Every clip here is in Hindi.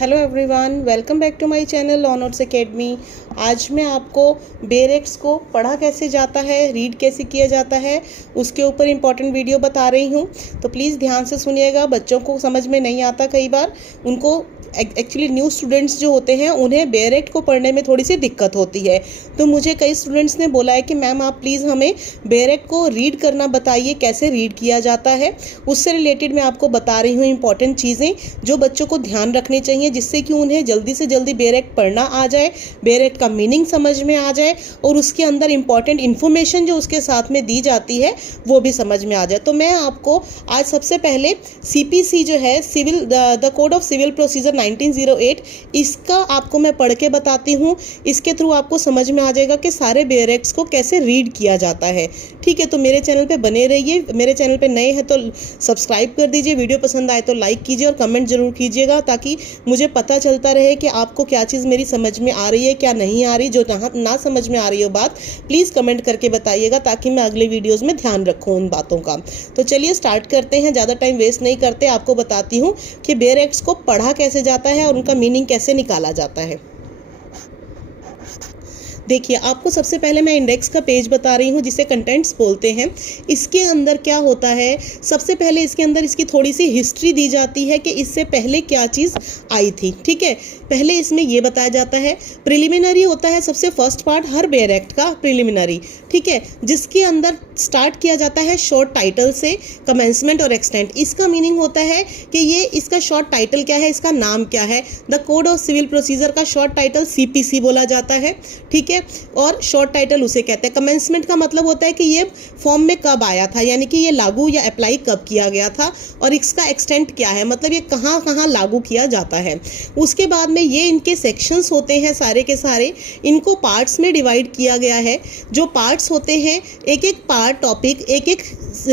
Hello everyone, welcome back to my channel Honours Academy. आज मैं आपको बेरेक्ट्स को पढ़ा कैसे जाता है, रीड कैसे किया जाता है, उसके ऊपर इम्पॉर्टेंट वीडियो बता रही हूँ। तो प्लीज़ ध्यान से सुनिएगा। बच्चों को समझ में नहीं आता, कई बार उनको एक्चुअली न्यू स्टूडेंट्स जो होते हैं उन्हें बेरेक्ट को पढ़ने में थोड़ी सी दिक्कत होती है। तो मुझे कई स्टूडेंट्स ने बोला है कि मैम आप प्लीज़ हमें बेरेक्ट को रीड करना बताइए, कैसे रीड किया जाता है। उससे रिलेटेड मैं आपको बता रही हूँ इंपॉर्टेंट चीज़ें जो बच्चों को ध्यान रखनी चाहिए, जिससे कि उन्हें जल्दी से जल्दी बेरेक्ट पढ़ना आ जाए, बेरेक्ट का मीनिंग समझ में आ जाए और उसके अंदर इंपॉर्टेंट इन्फॉर्मेशन जो उसके साथ में दी जाती है वो भी समझ में आ जाए। तो मैं आपको आज सबसे पहले CPC जो है, civil the code of civil procedure 1908, इसका आपको मैं पढ़ के बताती हूँ। इसके थ्रू आपको समझ में आ जाएगा कि सारे बेरेक्ट्स को कैसे रीड किया जाता है। ठीक है, तो मेरे चैनल पे बने रहिए। मेरे चैनल पे नए हैं तो सब्सक्राइब कर दीजिए, वीडियो पसंद आए तो लाइक कीजिए और कमेंट जरूर कीजिएगा, ताकि मुझे पता चलता रहे कि आपको क्या चीज़ मेरी समझ में आ रही है, क्या नहीं आ रही। जो ना समझ में आ रही हो बात, प्लीज़ कमेंट करके बताइएगा, ताकि मैं अगले वीडियोज़ में ध्यान रखूँ उन बातों का। तो चलिए स्टार्ट करते हैं, ज़्यादा टाइम वेस्ट नहीं करते। आपको बताती हूँ कि बेरेक्ट्स को पढ़ा कैसे जाता है और उनका मीनिंग कैसे निकाला जाता है। देखिए, आपको सबसे पहले मैं इंडेक्स का पेज बता रही हूँ, जिसे कंटेंट्स बोलते हैं। इसके अंदर क्या होता है, सबसे पहले इसके अंदर इसकी थोड़ी सी हिस्ट्री दी जाती है कि इससे पहले क्या चीज़ आई थी। ठीक है, पहले इसमें ये बताया जाता है। प्रिलिमिनरी होता है सबसे फर्स्ट पार्ट हर बेरेक्ट का, प्रिलिमिनरी। ठीक है, जिसके अंदर स्टार्ट किया जाता है शॉर्ट टाइटल से, कमेंसमेंट और एक्सटेंट। इसका मीनिंग होता है कि ये इसका शॉर्ट टाइटल क्या है, इसका नाम क्या है। The code of civil procedure का शॉर्ट टाइटल CPC बोला जाता है। ठीक है, और शॉर्ट टाइटल उसे कहते हैं। कमेंसमेंट का मतलब होता है कि ये फॉर्म में कब आया था, यानी कि ये लागू या अप्लाई कब किया गया था। और इसका एक्सटेंट क्या है, मतलब ये कहाँ कहाँ लागू किया जाता है। उसके बाद में ये इनके सेक्शंस होते हैं, सारे के सारे इनको पार्ट्स में डिवाइड किया गया है। जो पार्ट्स होते हैं, एक एक पार्ट टॉपिक, एक एक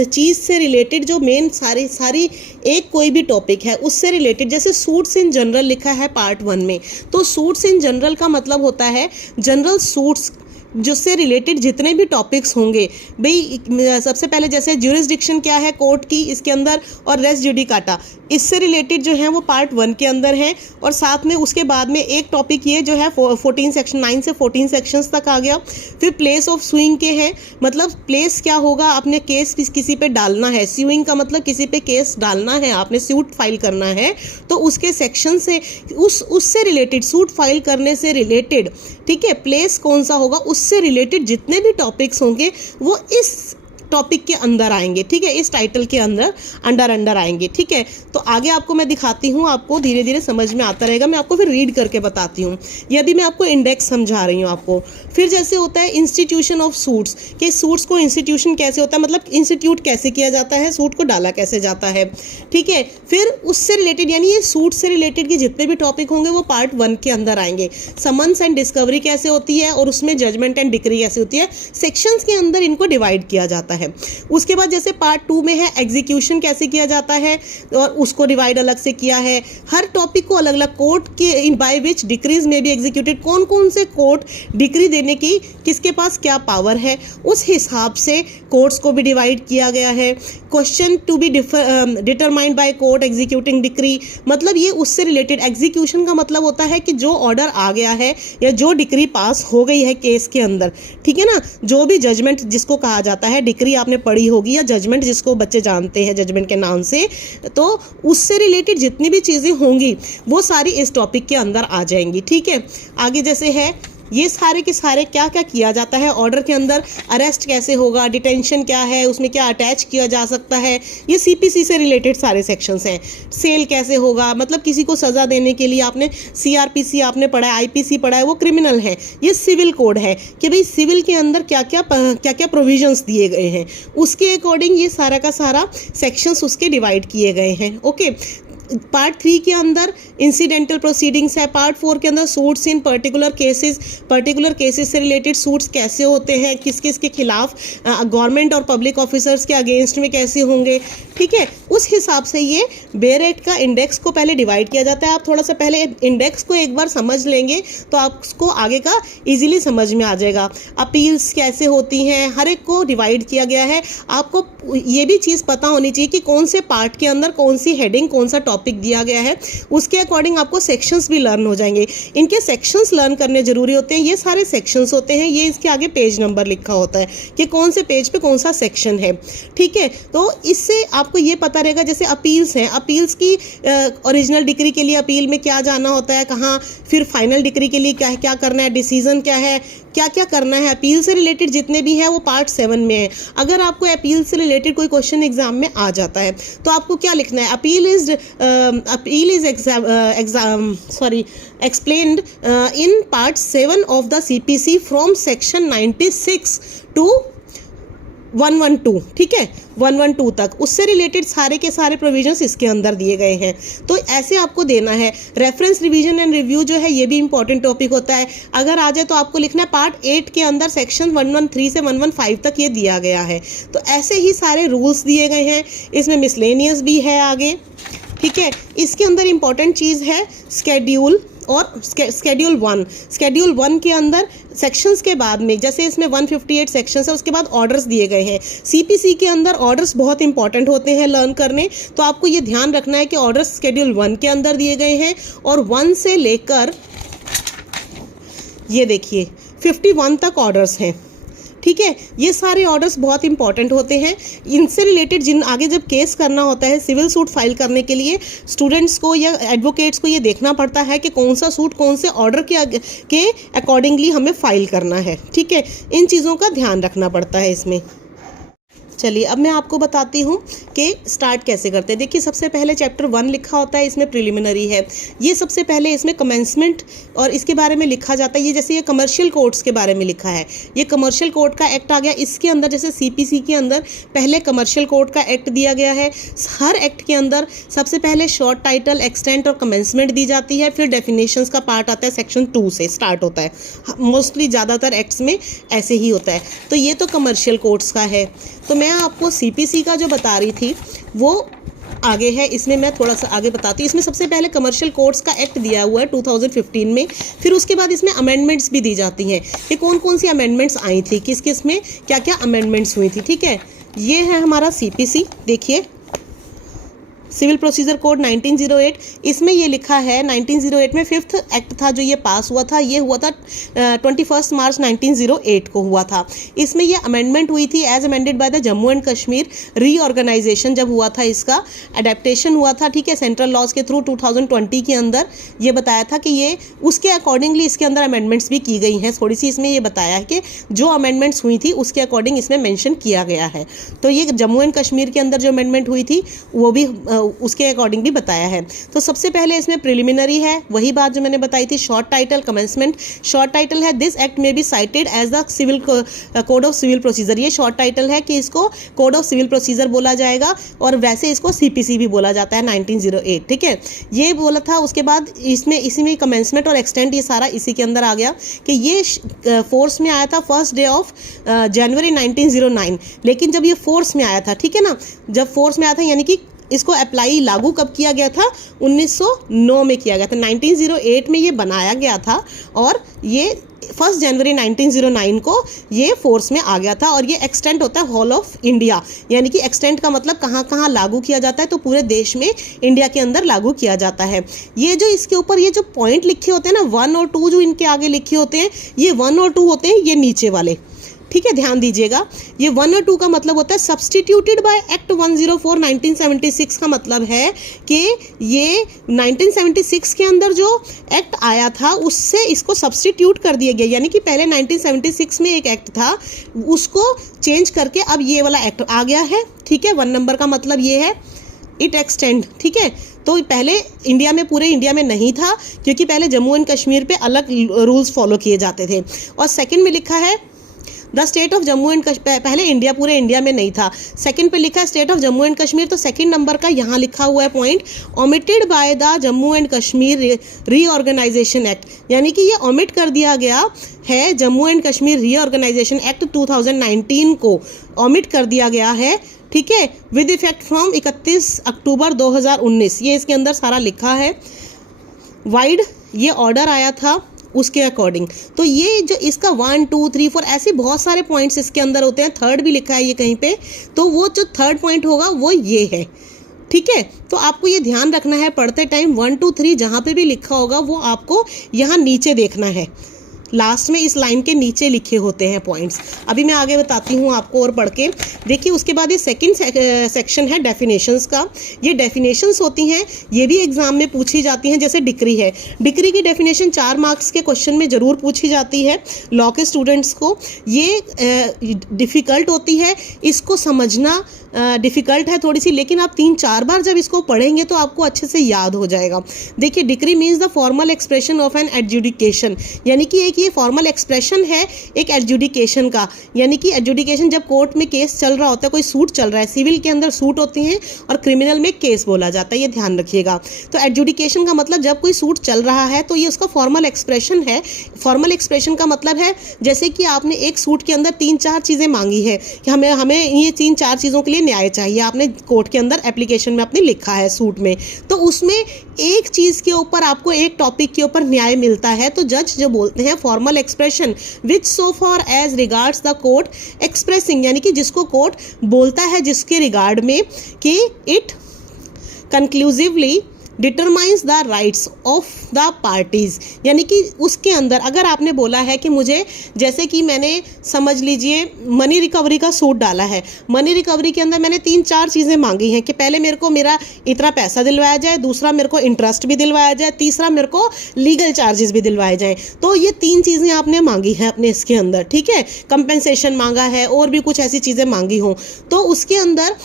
चीज़ से रिलेटेड, जो मेन सारी एक कोई भी टॉपिक है उससे रिलेटेड। जैसे सूट्स इन जनरल लिखा है पार्ट 1 में, तो सूट्स इन जनरल का मतलब होता है जनरल सूट्स जिससे रिलेटेड जितने भी टॉपिक्स होंगे। भाई सबसे पहले जैसे ज्यूरिसडिक्शन क्या है कोर्ट की, इसके अंदर, और रेस जुडिकाटा, इससे रिलेटेड जो है वो पार्ट 1 के अंदर है। और साथ में उसके बाद में एक टॉपिक ये जो है 14 सेक्शन, 9 से 14 सेक्शंस तक आ गया। फिर प्लेस ऑफ सुइंग के हैं, मतलब प्लेस क्या होगा, आपने केस किसी पे डालना है। सुइंग का मतलब किसी पे केस डालना है, आपने सूट फाइल करना है, तो उसके सेक्शन से उससे रिलेटेड, सूट फाइल करने से रिलेटेड, ठीक है, प्लेस कौन सा होगा, उससे रिलेटेड जितने भी टॉपिक्स होंगे वो इस टॉपिक के अंदर आएंगे। ठीक है, इस टाइटल के अंदर आएंगे। ठीक है, तो आगे आपको मैं दिखाती हूँ, आपको धीरे धीरे समझ में आता रहेगा। मैं आपको फिर रीड करके बताती हूँ। ये भी मैं आपको इंडेक्स समझा रही हूँ आपको। फिर जैसे होता है इंस्टीट्यूशन ऑफ सूट्स, कि सूट्स को इंस्टीट्यूशन कैसे होता है, मतलब इंस्टीट्यूट कैसे किया जाता है, सूट को डाला कैसे जाता है। ठीक है, फिर उससे रिलेटेड, यानी ये सूट से रिलेटेड के जितने भी टॉपिक होंगे वो पार्ट 1 के अंदर आएंगे। समन्स एंड डिस्कवरी कैसे होती है और उसमें जजमेंट एंड डिक्री कैसे होती है, सेक्शंस के अंदर इनको डिवाइड किया जाता है। उसके बाद जैसे पार्ट 2 में है एग्जीक्यूशन कैसे किया जाता है, और उसको डिवाइड अलग से किया है। हर टॉपिक को अलग अलग, कोर्ट के बाय विच डिक्रीज में भी एग्जीक्यूटेड, कौन कौन से कोर्ट डिक्री देने की किसके पास क्या पावर है, उस हिसाब से कोर्ट्स को भी डिवाइड किया गया है। Question to be determined by court executing decree, मतलब ये उससे रिलेटेड। एग्जीक्यूशन का मतलब होता है कि जो ऑर्डर आ गया है या जो डिक्री पास हो गई है केस के अंदर, ठीक है ना, जो भी जजमेंट जिसको कहा जाता है, डिक्री आपने पढ़ी होगी, या जजमेंट जिसको बच्चे जानते हैं जजमेंट के नाम से, तो उससे रिलेटेड जितनी भी चीज़ें होंगी वो सारी इस टॉपिक के अंदर आ जाएंगी। ठीक है, आगे जैसे है ये सारे के सारे क्या क्या किया जाता है ऑर्डर के अंदर, अरेस्ट कैसे होगा, डिटेंशन क्या है, उसमें क्या अटैच किया जा सकता है, ये CPC से रिलेटेड सारे सेक्शंस हैं। सेल कैसे होगा, मतलब किसी को सज़ा देने के लिए आपने CRPC आपने पढ़ा है, IPC पढ़ा है, वो क्रिमिनल है। ये सिविल कोड है कि भाई सिविल के अंदर क्या क्या प्रोविजंस दिए गए हैं, उसके अकॉर्डिंग ये सारा का सारा सेक्शंस उसके डिवाइड किए गए हैं। ओके, पार्ट 3 के अंदर इंसिडेंटल प्रोसीडिंग्स है। पार्ट 4 के अंदर सूट्स इन पर्टिकुलर केसेस से रिलेटेड सूट्स कैसे होते हैं, किस किस के खिलाफ, गवर्नमेंट और पब्लिक ऑफिसर्स के अगेंस्ट में कैसे होंगे। ठीक है, उस हिसाब से ये बेरेक्ट का इंडेक्स को पहले डिवाइड किया जाता है। आप थोड़ा सा पहले इंडेक्स को एक बार समझ लेंगे तो आपको आगे का इजीली समझ में आ जाएगा। अपील्स कैसे होती हैं, हर एक को डिवाइड किया गया है। आपको ये भी चीज़ पता होनी चाहिए कि कौन से पार्ट के अंदर कौन सी हेडिंग, कौन सा टॉपिक दिया गया है उसके अकॉर्डिंग आपको सेक्शंस भी लर्न हो जाएंगे। इनके सेक्शंस लर्न करने जरूरी होते हैं। ये सारे सेक्शंस होते हैं, ये इसके आगे पेज नंबर लिखा होता है कि कौन से पेज पे कौन सा सेक्शन है, ठीक है। तो इससे आपको ये पता रहेगा, जैसे अपील्स हैं, अपील्स की ओरिजिनल डिग्री के लिए अपील में क्या जाना होता है, कहाँ, फिर फाइनल डिग्री के लिए क्या क्या करना है, डिसीजन क्या है, क्या क्या करना है। अपील से रिलेटेड जितने भी हैं वो पार्ट 7 में है। अगर आपको अपील से रिलेटेड कोई क्वेश्चन एग्जाम में आ जाता है तो आपको क्या लिखना है, appeal is explained in part 7 of the CPC from section 96 to 112, ठीक है, 112 तक, उससे रिलेटेड सारे के सारे प्रोविजंस इसके अंदर दिए गए हैं। तो ऐसे आपको देना है। रेफरेंस रिवीजन एंड रिव्यू जो है ये भी इंपॉर्टेंट टॉपिक होता है। अगर आ जाए तो आपको लिखना है पार्ट 8 के अंदर सेक्शन 113 से 115 तक ये दिया गया है। तो ऐसे ही सारे रूल्स दिए गए हैं। इसमें मिसलेनियस भी है आगे, ठीक है। इसके अंदर इंपॉर्टेंट चीज़ है स्केड्यूल और स्केड्यूल 1 के अंदर सेक्शंस के बाद में, जैसे इसमें 158 सेक्शंस है, उसके बाद ऑर्डर्स दिए गए हैं। CPC के अंदर ऑर्डर्स बहुत इंपॉर्टेंट होते हैं लर्न करने, तो आपको ये ध्यान रखना है कि ऑर्डर्स स्केड्यूल 1 के अंदर दिए गए हैं और 1 से लेकर ये देखिए 51 तक ऑर्डर्स हैं, ठीक है। ये सारे ऑर्डर्स बहुत इंपॉर्टेंट होते हैं। इनसे रिलेटेड जिन आगे जब केस करना होता है, सिविल सूट फाइल करने के लिए स्टूडेंट्स को या एडवोकेट्स को ये देखना पड़ता है कि कौन सा सूट कौन से ऑर्डर के अकॉर्डिंगली हमें फाइल करना है, ठीक है। इन चीज़ों का ध्यान रखना पड़ता है इसमें। चलिए अब मैं आपको बताती हूँ कि स्टार्ट कैसे करते हैं। देखिए सबसे पहले चैप्टर 1 लिखा होता है, इसमें प्रिलिमिनरी है। ये सबसे पहले इसमें कमेंसमेंट और इसके बारे में लिखा जाता है। ये जैसे ये कमर्शियल कोड्स के बारे में लिखा है, ये कमर्शियल कोड का एक्ट आ गया। इसके अंदर जैसे CPC के अंदर पहले कमर्शियल कोड का एक्ट दिया गया है। हर एक्ट के अंदर सबसे पहले शॉर्ट टाइटल, एक्सटेंट और कमेंसमेंट दी जाती है, फिर डेफिनेशंस का पार्ट आता है, सेक्शन 2 से स्टार्ट होता है। मोस्टली ज़्यादातर एक्ट्स में ऐसे ही होता है। तो ये तो कमर्शियल कोड्स का है। तो मैं आपको CPC का जो बता रही थी वो आगे है, इसमें मैं थोड़ा सा आगे बताती हूँ। इसमें सबसे पहले कमर्शियल कोड्स का एक्ट दिया हुआ है 2015 में, फिर उसके बाद इसमें अमेंडमेंट्स भी दी जाती हैं कि कौन कौन सी अमेंडमेंट्स आई थी, किस किस में क्या क्या अमेंडमेंट्स हुई थी, ठीक है। ये है हमारा CPC, देखिए सिविल प्रोसीजर कोड 1908। इसमें ये लिखा है 1908 में 5th एक्ट था जो ये पास हुआ था, ये हुआ था 21 मार्च 1908 को हुआ था। इसमें ये अमेंडमेंट हुई थी as amended by the Jammu and Kashmir reorganisation, जब हुआ था इसका अडेप्टेशन हुआ था, ठीक है, सेंट्रल लॉज के थ्रू 2020 के अंदर। ये बताया था कि ये उसके अकॉर्डिंगली इसके अंदर अमेंडमेंट्स भी की गई हैं थोड़ी सी। इसमें ये बताया है कि जो अमेंडमेंट्स हुई थी उसके अकॉर्डिंग इसमें मेंशन किया गया है। तो ये जम्मू एंड कश्मीर के अंदर जो अमेंडमेंट हुई थी वो भी उसके अकॉर्डिंग भी बताया है। तो सबसे पहले इसमें प्रिलिमिनरी है, वही बात जो मैंने बताई थी, short title, commencement. Short title है दिस एक्ट में be cited as the civil code of civil procedure. ये शॉर्ट टाइटल है कि इसको कोड ऑफ सिविल प्रोसीजर बोला जाएगा और वैसे इसको CPC भी बोला जाता है 1908, ठीक है, ये बोला था। उसके बाद इसमें इसी में कमेंसमेंट और एक्सटेंट ये सारा इसी के अंदर आ गया कि ये फोर्स में आया था 1st डे ऑफ जनवरी 1909। लेकिन जब ये फोर्स में आया था, ठीक है ना, जब फोर्स में आया था यानी कि इसको अप्लाई लागू कब किया गया था, 1909 में किया गया था। 1908 में ये बनाया गया था और ये 1 जनवरी 1909 को ये फोर्स में आ गया था। और ये एक्सटेंट होता है होल ऑफ इंडिया, यानी कि एक्सटेंट का मतलब कहाँ कहाँ लागू किया जाता है, तो पूरे देश में इंडिया के अंदर लागू किया जाता है। ये जो इसके ऊपर ये जो पॉइंट लिखे होते हैं ना 1 और 2 जो इनके आगे लिखे होते हैं, ये 1 और 2 होते हैं, ये नीचे वाले, ठीक है, ध्यान दीजिएगा। ये 1 और 2 का मतलब होता है सब्सटीट्यूटेड बाय एक्ट 104 1976 का मतलब है कि ये 1976 के अंदर जो एक्ट आया था उससे इसको सब्सटीट्यूट कर दिया गया, यानी कि पहले 1976 में एक एक्ट था उसको चेंज करके अब ये वाला एक्ट आ गया है, ठीक है। 1 नंबर का मतलब ये है इट एक्सटेंड, ठीक है। तो पहले इंडिया में, पूरे इंडिया में नहीं था क्योंकि पहले जम्मू एंड कश्मीर पे अलग रूल्स फॉलो किए जाते थे। और सेकंड में लिखा है the state of Jammu and Kashmir, पहले इंडिया, पूरे इंडिया में नहीं था। सेकंड पे लिखा है state of Jammu and Kashmir, तो सेकंड नंबर का यहाँ लिखा हुआ है point omitted by the Jammu and Kashmir reorganisation act, यानी कि ये ओमिट कर दिया गया है Jammu and Kashmir reorganisation act 2019 को ओमिट कर दिया गया है, ठीक है, विद इफेक्ट फ्रॉम 31 अक्टूबर 2019। ये इसके अंदर सारा लिखा है। वाइड ये ऑर्डर आया था उसके अकॉर्डिंग। तो ये जो इसका 1 2 3 4 ऐसे बहुत सारे पॉइंट्स इसके अंदर होते हैं। थर्ड भी लिखा है ये कहीं पे, तो वो जो थर्ड पॉइंट होगा वो ये है, ठीक है, तो आपको ये ध्यान रखना है पढ़ते टाइम 1 2 3 जहाँ पे भी लिखा होगा वो आपको यहाँ नीचे देखना है, लास्ट में इस लाइन के नीचे लिखे होते हैं पॉइंट्स। अभी मैं आगे बताती हूँ आपको और पढ़ के देखिए। उसके बाद ये सेकंड सेक्शन है डेफिनेशंस का। ये डेफिनेशंस होती हैं, ये भी एग्जाम में पूछी जाती हैं। जैसे डिक्री है, डिक्री की डेफिनेशन 4 मार्क्स के क्वेश्चन में ज़रूर पूछी जाती है लॉ के स्टूडेंट्स को। ये डिफ़िकल्ट होती है, इसको समझना डिफ़िकल्ट है थोड़ी सी, लेकिन आप 3-4 बार जब इसको पढ़ेंगे तो आपको अच्छे से याद हो जाएगा। देखिए, decree means the formal expression of an adjudication, यानी कि एक ये फॉर्मल एक्सप्रेशन है एक एडजुडिकेशन का। यानी कि एडजुडिकेशन जब कोर्ट में केस चल रहा होता है, कोई सूट चल रहा है, सिविल के अंदर सूट होती हैं और क्रिमिनल में केस बोला जाता है, ये ध्यान रखिएगा। तो एडजुडिकेशन का मतलब जब कोई सूट चल रहा है तो ये उसका फॉर्मल एक्सप्रेशन है। फॉर्मल एक्सप्रेशन का मतलब है जैसे कि आपने एक सूट के अंदर 3-4 चीज़ें मांगी है कि हमें ये 3-4 चीज़ों के लिए न्याय चाहिए, आपने कोर्ट के अंदर एप्लीकेशन में आपने लिखा है सूट में, तो उसमें एक चीज़ के ऊपर आपको एक टॉपिक के ऊपर न्याय मिलता है तो जज जो बोलते हैं formal expression which so far as regards the court expressing, यानी कि जिसको कोर्ट बोलता है जिसके रिगार्ड में कि it conclusively determines the rights of the parties, यानी कि उसके अंदर अगर आपने बोला है कि मुझे, जैसे कि मैंने समझ लीजिए मनी रिकवरी का सूट डाला है, मनी रिकवरी के अंदर मैंने 3-4 चीज़ें मांगी हैं कि पहले मेरे को मेरा इतना पैसा दिलवाया जाए, दूसरा मेरे को इंटरेस्ट भी दिलवाया जाए, तीसरा मेरे को लीगल चार्जेस भी दिलवाए जाएँ। तो ये 3 चीज़ें आपने मांगी हैं अपने इसके अंदर, ठीक है, कंपेंसेशन मांगा है और भी कुछ ऐसी चीज़ें मांगी हों, तो उसके अंदर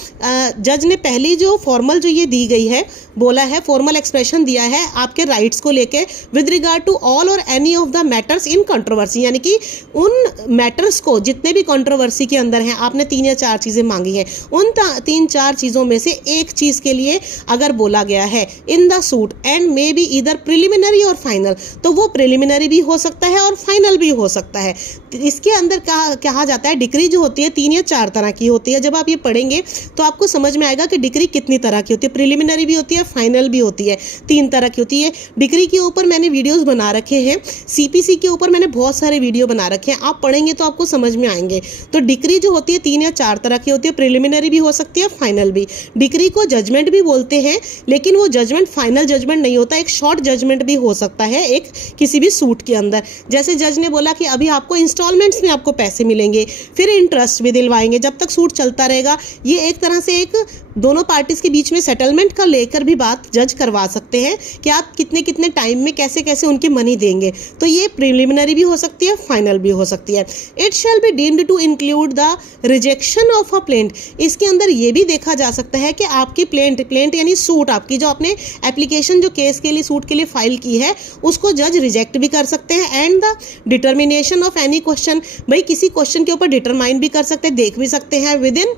जज ने पहली जो फॉर्मल जो ये दी गई है, बोला है फॉर्मल एक्सप्रेशन दिया है आपके राइट्स को लेके विद रिगार्ड टू ऑल और any of the matters in controversy, यानी कि उन मैटर्स को जितने भी कंट्रोवर्सी के अंदर हैं आपने 3 या 4 चीज़ें मांगी हैं, उन 3-4 चीज़ों में से एक चीज़ के लिए अगर बोला गया है in the suit and may be इधर प्रिलिमिनरी और फाइनल, तो वो प्रिलिमिनरी भी हो सकता है और फाइनल भी हो सकता है। इसके अंदर कहा जाता है डिक्री जो होती है 3 या 4 तरह की होती है। जब आप ये पढ़ेंगे तो आपको समझ में आएगा कि डिक्री कितनी तरह की होती है, प्रिलिमिनरी भी होती है, फाइनल भी होती है, 3 तरह की होती है। डिक्री के ऊपर मैंने वीडियोस बना रखे हैं, सीपीसी के ऊपर मैंने बहुत सारे वीडियो बना रखे हैं, आप पढ़ेंगे तो आपको समझ में आएंगे। तो डिक्री जो होती है 3 या 4 तरह की होती है, प्रिलिमिनरी भी हो सकती है, फाइनल भी। डिक्री को जजमेंट भी बोलते हैं, लेकिन वो जजमेंट फाइनल जजमेंट नहीं होता, एक शॉर्ट जजमेंट भी हो सकता है एक किसी भी सूट के अंदर। जैसे जज ने बोला कि अभी आपको इंस्टॉलमेंट्स में आपको पैसे मिलेंगे, फिर इंटरेस्ट भी दिलवाएंगे जब तक सूट चलता रहेगा। ये एक तरह से एक दोनों पार्टीज के बीच में सेटलमेंट का लेकर भी बात जज करवा सकते हैं कि आप कितने कितने टाइम में कैसे कैसे उनकी मनी देंगे। तो ये प्रिलिमिनरी भी हो सकती है, फाइनल भी हो सकती है। It shall be deemed to include the rejection of a plaint, इसके अंदर ये भी देखा जा सकता है कि आपकी प्लेंट यानी सूट, आपकी जो आपने एप्लीकेशन जो केस के लिए सूट के लिए फाइल की है उसको जज रिजेक्ट भी कर सकते हैं। And the determination of any question, भाई किसी क्वेश्चन के ऊपर डिटरमाइन भी कर सकते हैं, देख भी सकते हैं with in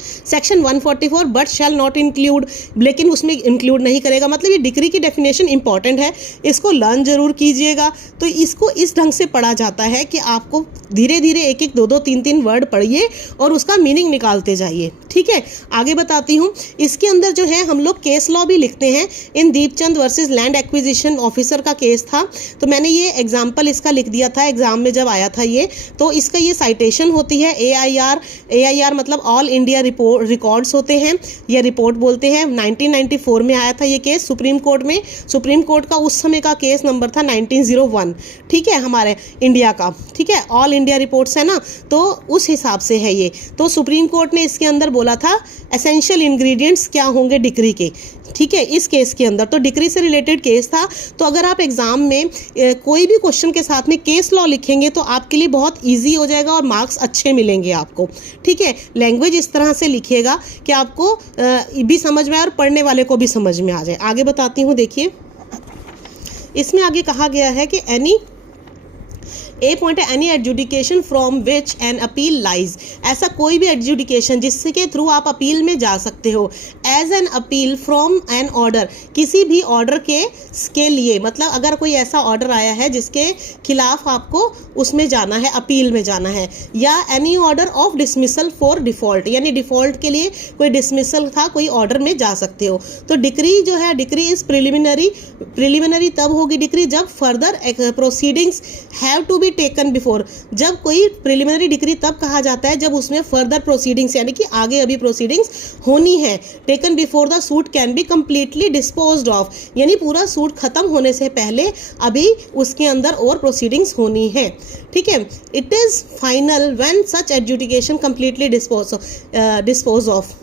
section 144 but shall not include, लेकिन उसमें इंक्लूड नहीं करेगा। मतलब ये डिक्री की डेफिनेशन इंपॉर्टेंट है, इसको लर्न जरूर कीजिएगा। तो इसको इस ढंग से पढ़ा जाता है कि आपको धीरे धीरे 1-1, 2-2, 3-3 वर्ड पढ़िए और उसका मीनिंग निकालते जाइए, ठीक है। आगे बताती हूँ, इसके अंदर जो है हम लोग केस लॉ भी लिखते हैं। In Deepchand versus land acquisition officer का केस था, तो मैंने ये एग्जाम्पल इसका लिख दिया था एग्जाम में जब आया था ये। तो इसका ये साइटेशन होती है AIR मतलब ऑल इंडिया रिकॉर्ड्स होते हैं, ये रिपोर्ट बोलते हैं। 1994 में आया था ये केस सुप्रीम कोर्ट में। सुप्रीम कोर्ट का उस समय का केस नंबर था 1901, ठीक है, हमारे इंडिया का, ठीक है। ऑल इंडिया रिपोर्ट्स है ना, तो उस हिसाब से है ये। तो सुप्रीम कोर्ट ने इसके अंदर बोला था एसेंशियल इंग्रेडिएंट्स क्या होंगे डिक्री के, ठीक है, इस केस के अंदर। तो डिक्री से रिलेटेड केस था। तो अगर आप एग्जाम में कोई भी क्वेश्चन के साथ में केस लॉ लिखेंगे तो आपके लिए बहुत इजी हो जाएगा और मार्क्स अच्छे मिलेंगे आपको, ठीक है। लैंग्वेज इस तरह से लिखिएगा कि आपको भी समझ में आए और पढ़ने वाले को भी समझ में आ जाए। आगे बताती हूँ, देखिए इसमें आगे कहा गया है कि any adjudication from which an appeal lies, ऐसा कोई भी एडजुडिकेशन जिसके थ्रू आप अपील में जा सकते हो। As an appeal from an order, किसी भी ऑर्डर के लिए, मतलब अगर कोई ऐसा ऑर्डर आया है जिसके खिलाफ आपको उसमें जाना है, अपील में जाना है। या any order of dismissal for default, यानी डिफ़ॉल्ट के लिए कोई डिसमिसल था, कोई ऑर्डर में जा सकते हो। तो डिक्री जो है, डिक्री इज प्रिलिमिनरी तब होगी डिक्री जब further proceedings have to be taken before. जब कोई प्रिलिमिनरी डिक्री तब कहा जाता है जब उसमें फर्दर प्रोसीडिंग्स, यानी कि आगे अभी प्रोसीडिंग्स होनी है, taken before the suit can be completely disposed of, यानी पूरा सूट खत्म होने से पहले अभी उसके अंदर और प्रोसीडिंग्स होनी है, ठीक है। It is final when such adjudication completely dispose of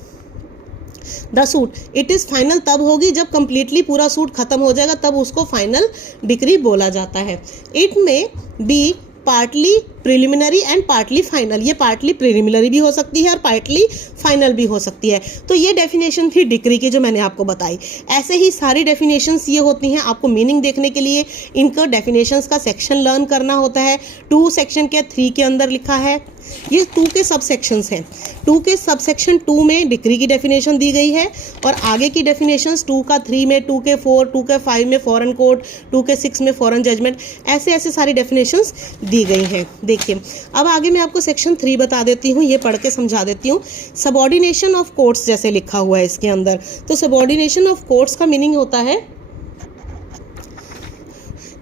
the suit. It is final तब होगी जब कंप्लीटली पूरा सूट खत्म हो जाएगा, तब उसको फाइनल डिक्री बोला जाता है। इट में B partly preliminary and partly final, ये पार्टली प्रिलिमिनरी भी हो सकती है और पार्टली फाइनल भी हो सकती है। तो ये डेफिनेशन थी डिक्री की जो मैंने आपको बताई। ऐसे ही सारी डेफिनेशंस ये होती हैं। आपको मीनिंग देखने के लिए इनका डेफिनेशंस का सेक्शन लर्न करना होता है। 2 सेक्शन के 3 के अंदर लिखा है, ये 2 के सब सेक्शंस हैं। 2 के सब सेक्शन 2 में डिक्री की डेफिनेशन दी गई है और आगे की डेफिनेशंस 2 का 3 में, 2 के 4, 2 के 5 में फॉरेन कोर्ट, 2 के 6 में फॉरेन जजमेंट, ऐसे ऐसे सारी डेफिनेशंस दी गई हैं। देखिए अब आगे मैं आपको सेक्शन 3 बता देती हूँ, ये पढ़ के समझा देती हूँ। सबऑर्डिनेशन ऑफ कोर्ट्स जैसे लिखा हुआ है इसके अंदर, तो सबऑर्डिनेशन ऑफ कोर्ट्स का मीनिंग होता है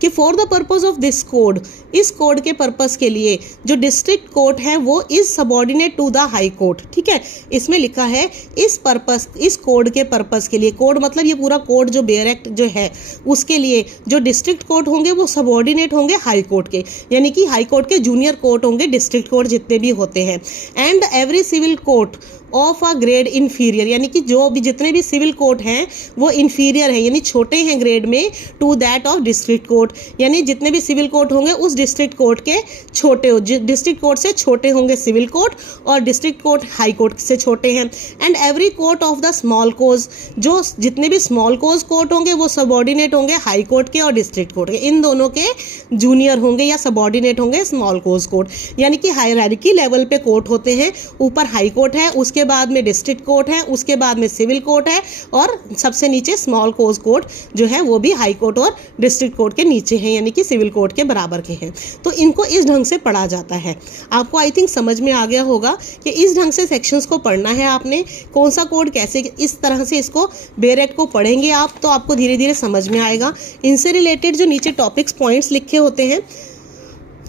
कि for the purpose of this code, इस कोड के पर्पस के लिए जो डिस्ट्रिक्ट कोर्ट है वो is subordinate to the high court, ठीक है। इसमें लिखा है इस पर्पस, इस कोड के पर्पस के लिए, कोड मतलब ये पूरा कोड जो बेयर एक्ट जो है उसके लिए जो डिस्ट्रिक्ट कोर्ट होंगे वो सबऑर्डिनेट होंगे हाई कोर्ट के, यानी कि हाई कोर्ट के जूनियर कोर्ट होंगे डिस्ट्रिक्ट कोर्ट जितने भी होते हैं। And every civil court of a grade inferior, यानी कि जो भी जितने भी सिविल कोर्ट हैं वो इन्फीरियर हैं, यानी छोटे हैं ग्रेड में to that of district court, यानी जितने भी सिविल कोर्ट होंगे उस डिस्ट्रिक्ट कोर्ट के छोटे हो, डिस्ट्रिक्ट कोर्ट से छोटे होंगे सिविल कोर्ट और डिस्ट्रिक्ट कोर्ट हाई कोर्ट से छोटे हैं। And every court of the small cause, जो जितने भी स्मॉल कोज कोर्ट होंगे वो सबऑर्डिनेट होंगे हाई कोर्ट के और डिस्ट्रिक्ट कोर्ट के, इन दोनों के जूनियर होंगे या सबऑर्डिनेट होंगे स्मॉल कोज कोर्ट, यानी कि हायरार्की लेवल पे कोर्ट होते हैं। ऊपर हाई कोर्ट है, उसके बाद में डिस्ट्रिक्ट कोर्ट है, उसके बाद में सिविल कोर्ट है और सबसे नीचे स्मॉल कोज कोर्ट जो है वो भी हाई कोर्ट और डिस्ट्रिक्ट कोर्ट के नीचे हैं, यानी कि सिविल कोर्ट के बराबर के हैं। तो इनको इस ढंग से पढ़ा जाता है। आपको आई थिंक समझ में आ गया होगा कि इस ढंग से सेक्शंस को पढ़ना है आपने, कौन सा कोड कैसे, इस तरह से इसको बेयर एक्ट को पढ़ेंगे आप तो आपको धीरे धीरे समझ में आएगा। इनसे रिलेटेड जो नीचे टॉपिक्स पॉइंट्स लिखे होते हैं,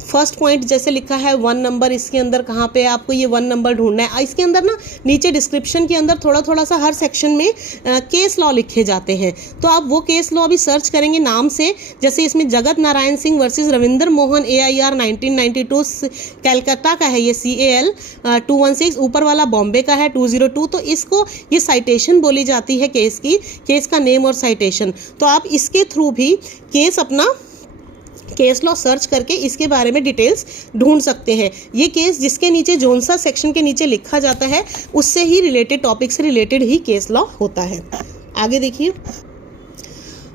फर्स्ट पॉइंट जैसे लिखा है 1 नंबर, इसके अंदर कहाँ पे आपको ये 1 नंबर ढूंढना है। इसके अंदर ना नीचे डिस्क्रिप्शन के अंदर थोड़ा थोड़ा सा हर सेक्शन में केस लॉ लिखे जाते हैं, तो आप वो केस लॉ भी सर्च करेंगे नाम से। जैसे इसमें जगत नारायण सिंह वर्सेस रविंदर मोहन AIR 1992 कैलकाटा का है ये CAL 216, ऊपर वाला बॉम्बे का है 202। तो इसको ये साइटेशन बोली जाती है केस की, केस का नेम और साइटेशन। तो आप इसके थ्रू भी केस अपना केस लॉ सर्च करके इसके बारे में डिटेल्स ढूंढ सकते हैं। ये केस जिसके नीचे जोन सा सेक्शन के नीचे लिखा जाता है उससे ही रिलेटेड, टॉपिक से रिलेटेड ही केस लॉ होता है। आगे देखिए,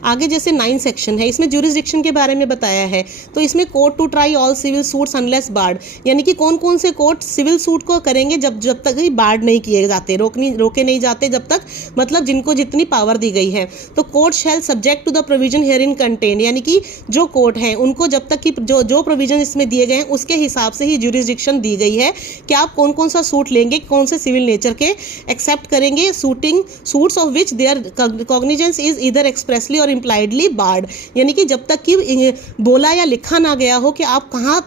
आगे जैसे 9 सेक्शन है, इसमें ज्यूरिसडिक्शन के बारे में बताया है। तो इसमें court to try all civil suits unless barred, यानी कि कौन कौन से कोर्ट सिविल सूट को करेंगे जब तक ही बार्ड नहीं किए जाते, रोके नहीं जाते जब तक, मतलब जिनको जितनी पावर दी गई है। तो court shall subject to the provision herein contain, यानी कि जो कोर्ट हैं उनको जब तक कि जो प्रोविजन इसमें दिए गए हैं उसके हिसाब से ही ज्यूरिसडिक्शन दी गई है कि आप कौन कौन सा सूट लेंगे, कौन से सिविल नेचर के एक्सेप्ट करेंगे, suits of which their cognizance is either expressly impliedly barred, यानी कि जब तक कि बोला या लिखा ना गया हो कि आप कहाँ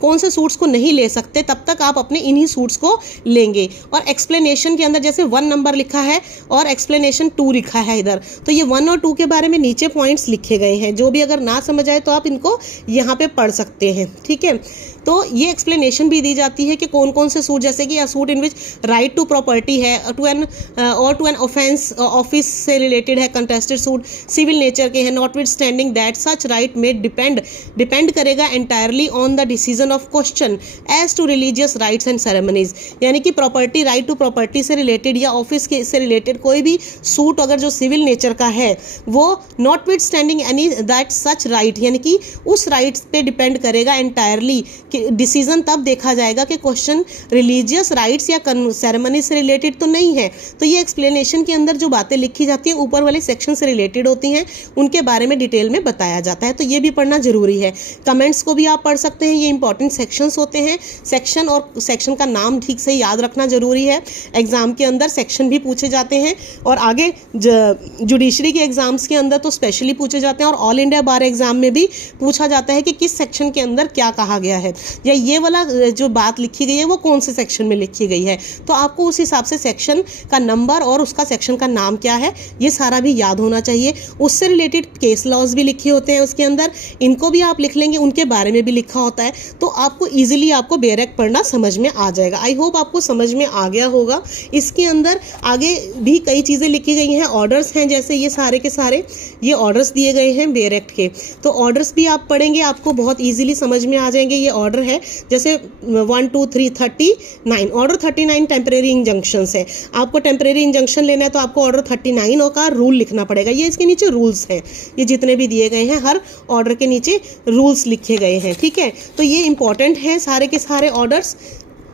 कौन से सूट्स को नहीं ले सकते तब तक आप अपने इन्हीं सूट्स को लेंगे। और एक्सप्लेनेशन के अंदर जैसे 1 नंबर लिखा है और एक्सप्लेनेशन 2 लिखा है इधर, तो ये 1 और 2 के बारे में नीचे पॉइंट्स लिखे गए हैं, जो भी अगर ना समझ आए तो आप इनको यहाँ पे पढ़ सकते हैं, ठीक है। तो ये एक्सप्लेनेशन भी दी जाती है कि कौन कौन से सूट, जैसे कि suit in which right to property है, टू एन ऑफेंस ऑफिस से रिलेटेड है, कंटेस्टेड सूट सिविल नेचर के हैं, notwithstanding that such right में डिपेंड करेगा entirely on the decision of question as to religious rights and ceremonies, यानी कि प्रॉपर्टी, राइट टू प्रॉपर्टी से रिलेटेड या ऑफिस के से रिलेटेड कोई भी सूट अगर जो सिविल नेचर का है वो not with standing any that such right, यानी कि उस राइट्स पे डिपेंड करेगा एंटायरली, डिसीजन तब देखा जाएगा कि क्वेश्चन रिलीजियस राइट्स या सेरेमनी से रिलेटेड तो नहीं है। तो ये एक्सप्लेनेशन के अंदर जो बातें लिखी जाती हैं ऊपर वाले सेक्शन से रिलेटेड होती हैं, उनके बारे में डिटेल में बताया जाता है, तो ये भी पढ़ना ज़रूरी है। कमेंट्स को भी आप पढ़ सकते हैं, ये इंपॉर्टेंट सेक्शंस होते हैं। सेक्शन और सेक्शन का नाम ठीक से याद रखना ज़रूरी है। एग्ज़ाम के अंदर सेक्शन भी पूछे जाते हैं और आगे जुडिशरी के एग्ज़ाम्स के अंदर तो स्पेशली पूछे जाते हैं और ऑल इंडिया बार एग्ज़ाम में भी पूछा जाता है कि किस सेक्शन के अंदर क्या कहा गया है, या ये वाला जो बात लिखी गई है वो कौन से सेक्शन में लिखी गई है। तो आपको उस हिसाब से सेक्शन का नंबर और उसका सेक्शन का नाम क्या है ये सारा भी याद होना चाहिए। उससे रिलेटेड केस लॉज भी लिखे होते हैं उसके अंदर, इनको भी आप लिख लेंगे, उनके बारे में भी लिखा होता है, तो आपको ईजिली आपको बेयर एक्ट पढ़ना समझ में आ जाएगा। आई होप आपको समझ में आ गया होगा। इसके अंदर आगे भी कई चीज़ें लिखी गई हैं, ऑर्डर्स हैं, जैसे ये सारे के सारे ये ऑर्डर्स दिए गए हैं बेयर एक्ट के, तो ऑर्डर्स भी आप पढ़ेंगे आपको बहुत ईजिली समझ में आ जाएंगे। ये ऑर्डर है जैसे 1 2 3 39 ऑर्डर 39 टेम्परेरी इंजंक्शंस है। आपको टेम्परेरी इंजंक्शन लेना है तो आपको ऑर्डर 39 का रूल लिखना पड़ेगा। ये इसके नीचे रूल्स हैं, ये जितने भी दिए गए हैं हर ऑर्डर के नीचे रूल्स लिखे गए हैं, ठीक है। तो ये इंपॉर्टेंट है सारे के सारे ऑर्डर्स,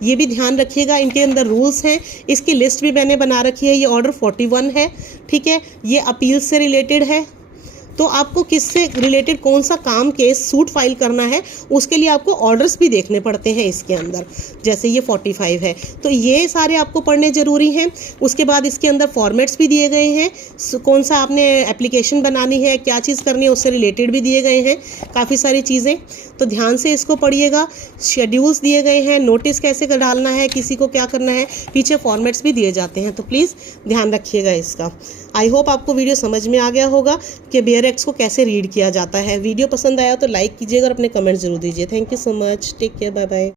ये भी ध्यान रखिएगा, इनके अंदर रूल्स हैं। इसकी लिस्ट भी मैंने बना रखी है। ये ऑर्डर 41 है, ठीक है। ये अपील से रिलेटेड है, तो आपको किससे रिलेटेड कौन सा काम केस सूट फाइल करना है उसके लिए आपको ऑर्डर्स भी देखने पड़ते हैं इसके अंदर। जैसे ये 45 है, तो ये सारे आपको पढ़ने ज़रूरी हैं। उसके बाद इसके अंदर फॉर्मेट्स भी दिए गए हैं, कौन सा आपने एप्लीकेशन बनानी है, क्या चीज़ करनी है, उससे रिलेटेड भी दिए गए हैं काफ़ी सारी चीज़ें, तो ध्यान से इसको पढ़िएगा। शेड्यूल्स दिए गए हैं, नोटिस कैसे डालना है, किसी को क्या करना है, पीछे फॉर्मेट्स भी दिए जाते हैं, तो प्लीज़ ध्यान रखिएगा इसका। आई होप आपको वीडियो समझ में आ गया होगा कि बेयर एक्ट्स को कैसे रीड किया जाता है। वीडियो पसंद आया तो लाइक कीजिएगा और अपने कमेंट जरूर दीजिए। Thank you so much, take care, bye bye.